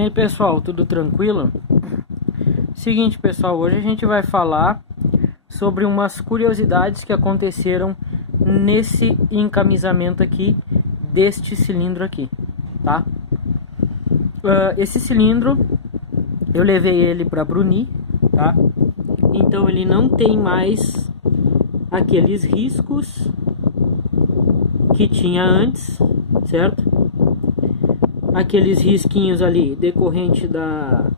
E aí pessoal, tudo tranquilo? Seguinte pessoal, hoje a gente vai falar sobre umas curiosidades que aconteceram nesse encamisamento aqui deste cilindro aqui, tá? Esse cilindro eu levei ele para Bruni, tá? Então ele não tem mais aqueles riscos que tinha antes, certo? Aqueles risquinhos ali decorrente da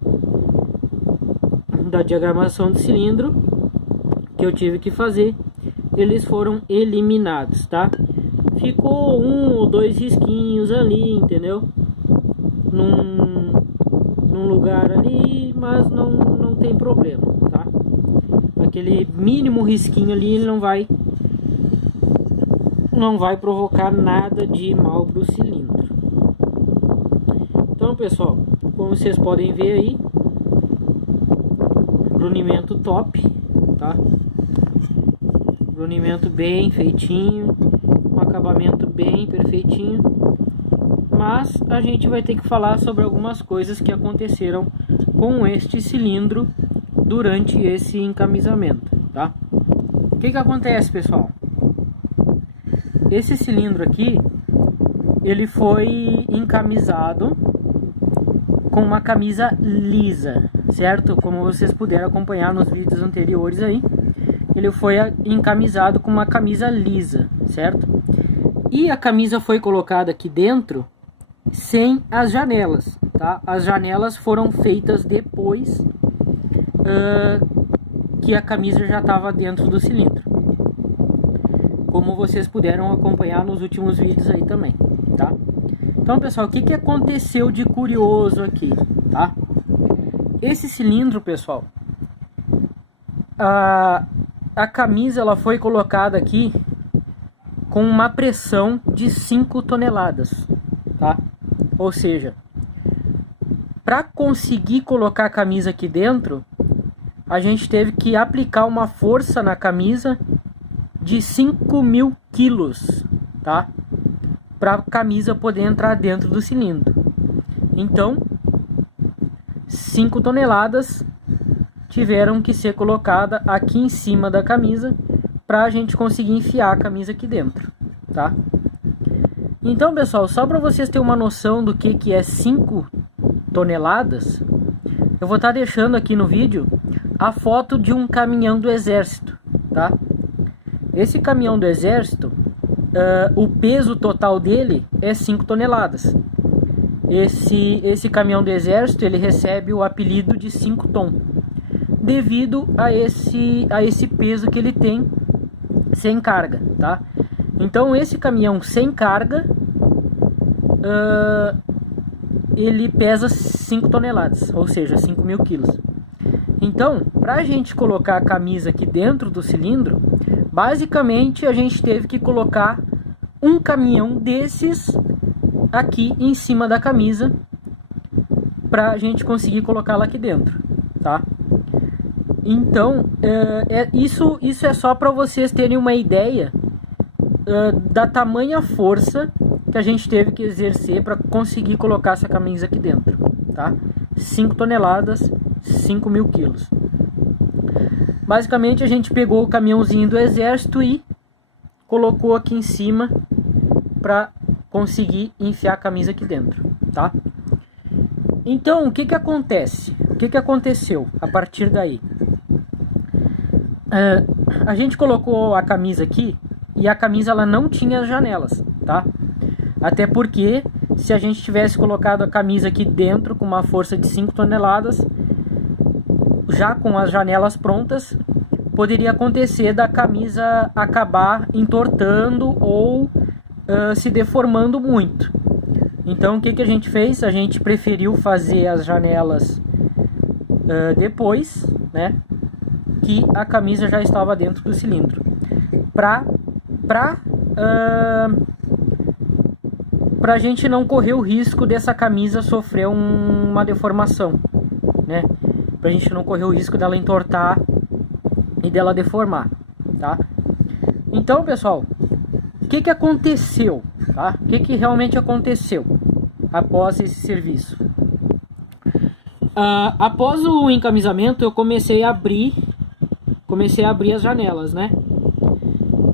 diagramação do cilindro que eu tive que fazer, eles foram eliminados, tá? Ficou um ou dois risquinhos ali, entendeu? Num lugar ali, mas não tem problema, tá? Aquele mínimo risquinho ali, ele não vai provocar nada de mal para o cilindro. Então pessoal, como vocês podem ver aí, brunimento top, tá? Brunimento bem feitinho, um acabamento bem perfeitinho. Mas a gente vai ter que falar sobre algumas coisas que aconteceram com este cilindro durante esse encamisamento, tá? O que acontece, pessoal? Esse cilindro aqui, ele foi encamisado com uma camisa lisa, certo? Como vocês puderam acompanhar nos vídeos anteriores aí, ele foi encamisado com uma camisa lisa, certo? E a camisa foi colocada aqui dentro sem as janelas, tá? As janelas foram feitas depois que a camisa já estava dentro do cilindro, como vocês puderam acompanhar nos últimos vídeos aí também, tá? Então pessoal, o que aconteceu de curioso aqui, tá? Esse cilindro, pessoal, a camisa ela foi colocada aqui com uma pressão de 5 toneladas, tá? Ou seja, para conseguir colocar a camisa aqui dentro, a gente teve que aplicar uma força na camisa de 5.000 quilos, tá? Para a camisa poder entrar dentro do cilindro. Então, 5 toneladas tiveram que ser colocada aqui em cima da camisa para a gente conseguir enfiar a camisa aqui dentro, tá? Então, pessoal, só para vocês terem uma noção do que é 5 toneladas, eu vou estar deixando aqui no vídeo a foto de um caminhão do exército, tá? Esse caminhão do exército, o peso total dele é 5 toneladas. Esse caminhão do exército, ele recebe o apelido de 5 tom, devido a esse peso que ele tem sem carga, tá? Então esse caminhão sem carga, ele pesa 5 toneladas, ou seja, 5.000 quilos. Então, para a gente colocar a camisa aqui dentro do cilindro, basicamente a gente teve que colocar um caminhão desses aqui em cima da camisa para a gente conseguir colocá-la aqui dentro, tá? Então, isso é só para vocês terem uma ideia da tamanha força que a gente teve que exercer para conseguir colocar essa camisa aqui dentro, tá? 5 toneladas, 5.000 quilos. Basicamente a gente pegou o caminhãozinho do exército e colocou aqui em cima para conseguir enfiar a camisa aqui dentro, tá? Então o que acontece? O que aconteceu a partir daí? A gente colocou a camisa aqui e a camisa ela não tinha janelas, tá? Até porque se a gente tivesse colocado a camisa aqui dentro com uma força de 5 toneladas, já com as janelas prontas, poderia acontecer da camisa acabar entortando ou se deformando muito. Então o que a gente fez? A gente preferiu fazer as janelas depois, né, que a camisa já estava dentro do cilindro, pra gente não correr o risco dessa camisa sofrer uma deformação, né? Pra gente não correr o risco dela entortar e dela deformar, tá? Então, pessoal, o que aconteceu, tá? O que realmente aconteceu após esse serviço? Após o encamisamento, eu comecei a abrir as janelas, né?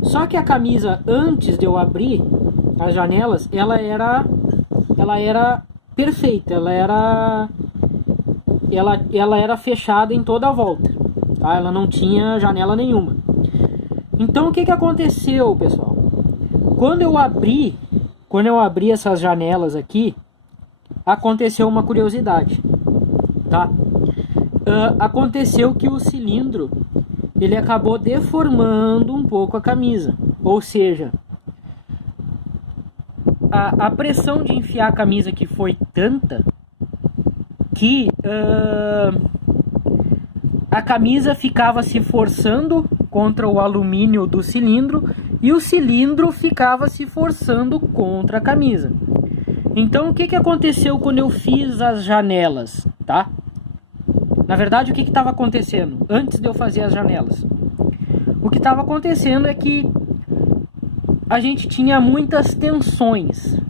Só que a camisa, antes de eu abrir as janelas, ela era perfeita, ela era fechada em toda a volta, tá? Ela não tinha janela nenhuma. Então o que aconteceu, pessoal? Quando eu abri essas janelas aqui, aconteceu uma curiosidade, tá? Aconteceu que o cilindro ele acabou deformando um pouco a camisa, ou seja, a pressão de enfiar a camisa que foi tanta que a camisa ficava se forçando contra o alumínio do cilindro e o cilindro ficava se forçando contra a camisa. Então o que aconteceu quando eu fiz as janelas, tá? Na verdade, o que estava acontecendo antes de eu fazer as janelas? O que estava acontecendo é que a gente tinha muitas tensões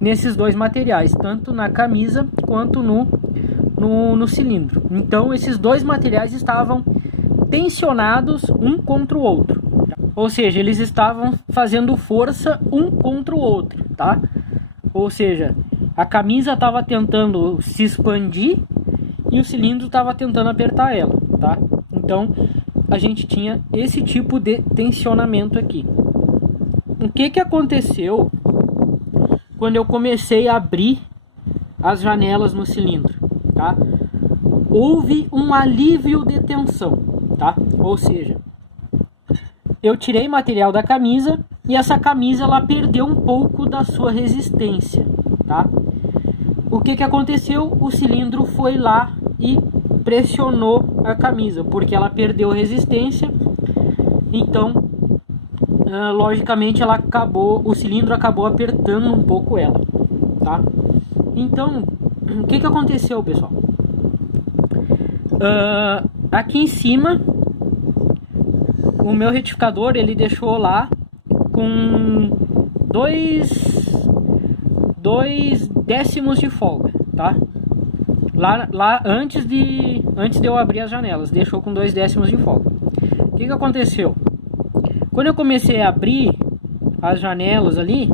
nesses dois materiais, tanto na camisa quanto no cilindro. Então esses dois materiais estavam tensionados um contra o outro. Ou seja, eles estavam fazendo força um contra o outro, tá? Ou seja, a camisa estava tentando se expandir e o cilindro estava tentando apertar ela, tá? Então a gente tinha esse tipo de tensionamento aqui. O que aconteceu quando eu comecei a abrir as janelas no cilindro, tá? Houve um alívio de tensão, tá? Ou seja, eu tirei material da camisa e essa camisa ela perdeu um pouco da sua resistência, tá? O que aconteceu? O cilindro foi lá e pressionou a camisa, porque ela perdeu resistência. Então, logicamente, o cilindro acabou apertando um pouco ela, tá? Então, o que aconteceu, pessoal? Aqui em cima, o meu retificador ele deixou lá com 2 décimos de folga, tá? Lá antes de eu abrir as janelas, deixou com 2 décimos de folga. O que aconteceu? Quando eu comecei a abrir as janelas ali,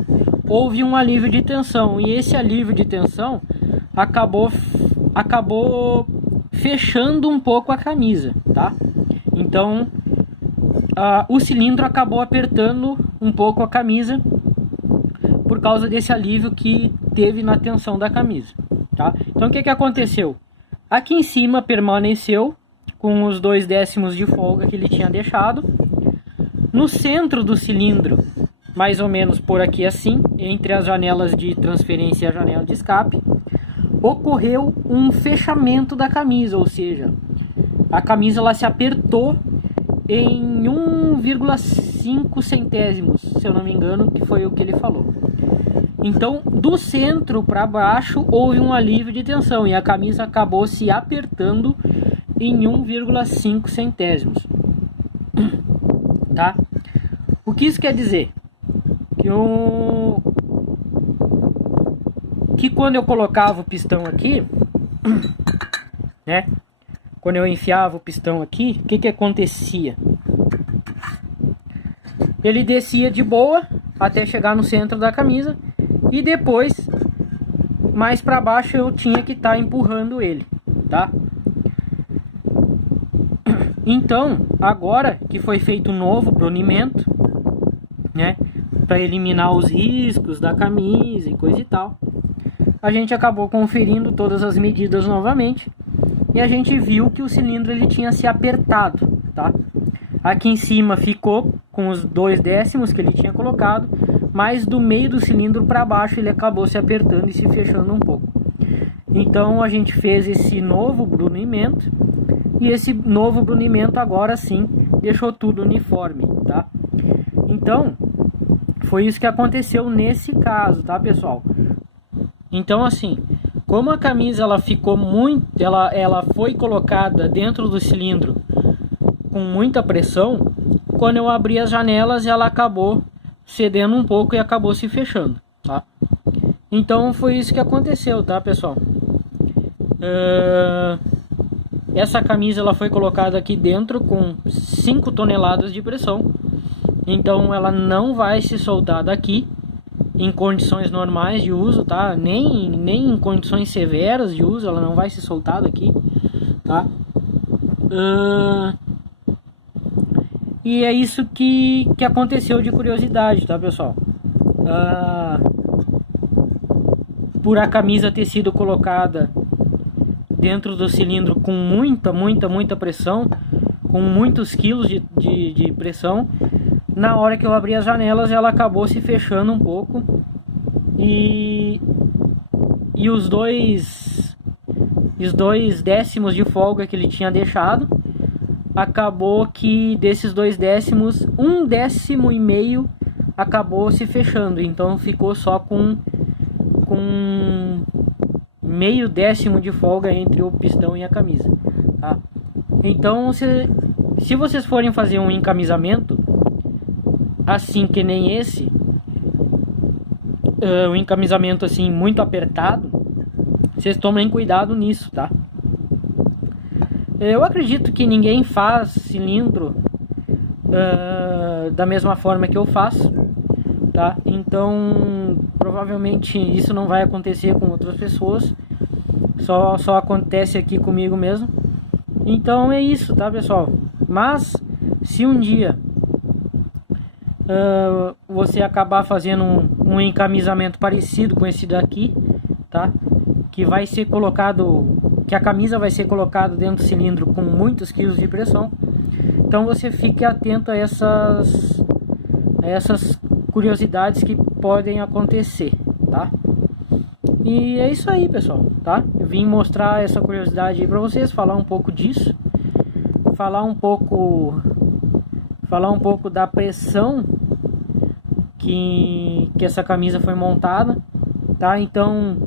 houve um alívio de tensão, e esse alívio de tensão acabou fechando um pouco a camisa, tá? Então o cilindro acabou apertando um pouco a camisa por causa desse alívio que teve na tensão da camisa, tá? Então o que aconteceu? Aqui em cima permaneceu com os 2 décimos de folga que ele tinha deixado. No centro do cilindro, mais ou menos por aqui assim, entre as janelas de transferência e a janela de escape, ocorreu um fechamento da camisa, ou seja, a camisa ela se apertou em 1,5 centésimos, se eu não me engano, que foi o que ele falou. Então, do centro para baixo houve um alívio de tensão e a camisa acabou se apertando em 1,5 centésimos. Tá? O que isso quer dizer? Que quando eu colocava o pistão aqui, né? Quando eu enfiava o pistão aqui, o que acontecia? Ele descia de boa até chegar no centro da camisa e depois, mais para baixo, eu tinha que estar empurrando ele, tá? Então, agora que foi feito um novo brunimento, né, para eliminar os riscos da camisa e coisa e tal, a gente acabou conferindo todas as medidas novamente e a gente viu que o cilindro ele tinha se apertado, tá? Aqui em cima ficou com os 2 décimos que ele tinha colocado, mas do meio do cilindro para baixo ele acabou se apertando e se fechando um pouco. Então a gente fez esse novo brunimento. E esse novo brunimento agora sim deixou tudo uniforme, tá? Então, foi isso que aconteceu nesse caso, tá, pessoal? Então, assim, como a camisa ela ficou ela foi colocada dentro do cilindro com muita pressão, quando eu abri as janelas ela acabou cedendo um pouco e acabou se fechando, tá? Então foi isso que aconteceu, tá, pessoal? essa camisa ela foi colocada aqui dentro com 5 toneladas de pressão, então ela não vai se soltar daqui em condições normais de uso, tá? Nem em condições severas de uso ela não vai se soltar daqui, tá? E é isso que aconteceu de curiosidade, tá, pessoal? Por a camisa ter sido colocada dentro do cilindro com muita pressão, com muitos quilos de pressão, na hora que eu abri as janelas ela acabou se fechando um pouco e os dois décimos de folga que ele tinha deixado, acabou que desses 2 décimos, 1,5 décimo acabou se fechando, então ficou só com meio décimo de folga entre o pistão e a camisa, tá? Então se vocês forem fazer um encamisamento assim que nem esse, um encamisamento assim muito apertado, vocês tomem cuidado nisso, tá? Eu acredito que ninguém faz cilindro da mesma forma que eu faço, tá? Então provavelmente isso não vai acontecer com outras pessoas, só acontece aqui comigo mesmo. Então é isso, tá, pessoal? Mas se um dia você acabar fazendo um encamisamento parecido com esse daqui, tá? Que vai ser colocado, que a camisa vai ser colocada dentro do cilindro com muitos quilos de pressão, então você fique atento a essas curiosidades que podem acontecer, tá? E é isso aí, pessoal, tá? Eu vim mostrar essa curiosidade aí pra vocês, falar um pouco disso, falar um pouco da pressão que essa camisa foi montada, tá? Então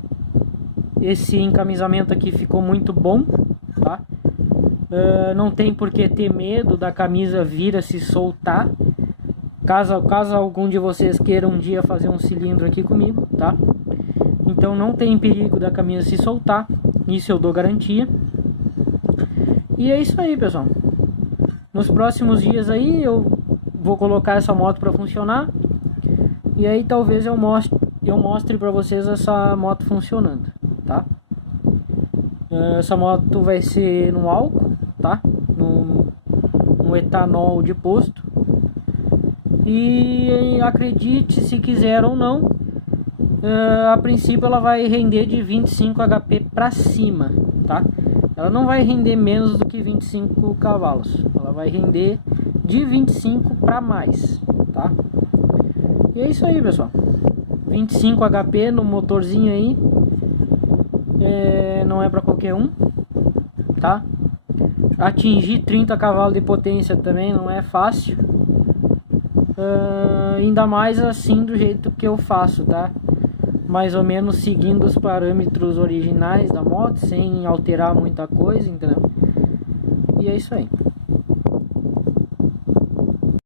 esse encamisamento aqui ficou muito bom, tá? Não tem por que ter medo da camisa vir a se soltar, caso algum de vocês queira um dia fazer um cilindro aqui comigo, tá? Então não tem perigo da camisa se soltar, isso eu dou garantia. E é isso aí, pessoal. Nos próximos dias aí eu vou colocar essa moto para funcionar, e aí talvez eu mostre para vocês essa moto funcionando, tá? Essa moto vai ser no álcool, tá? No etanol de posto. E acredite se quiser ou não, a princípio ela vai render de 25 HP para cima, tá? Ela não vai render menos do que 25 cavalos, ela vai render de 25 para mais, tá? E é isso aí, pessoal. 25 HP no motorzinho aí, não é para qualquer um, tá? Atingir 30 cavalos de potência também não é fácil, ainda mais assim do jeito que eu faço, tá? Mais ou menos seguindo os parâmetros originais da moto, sem alterar muita coisa, entendeu? E é isso aí.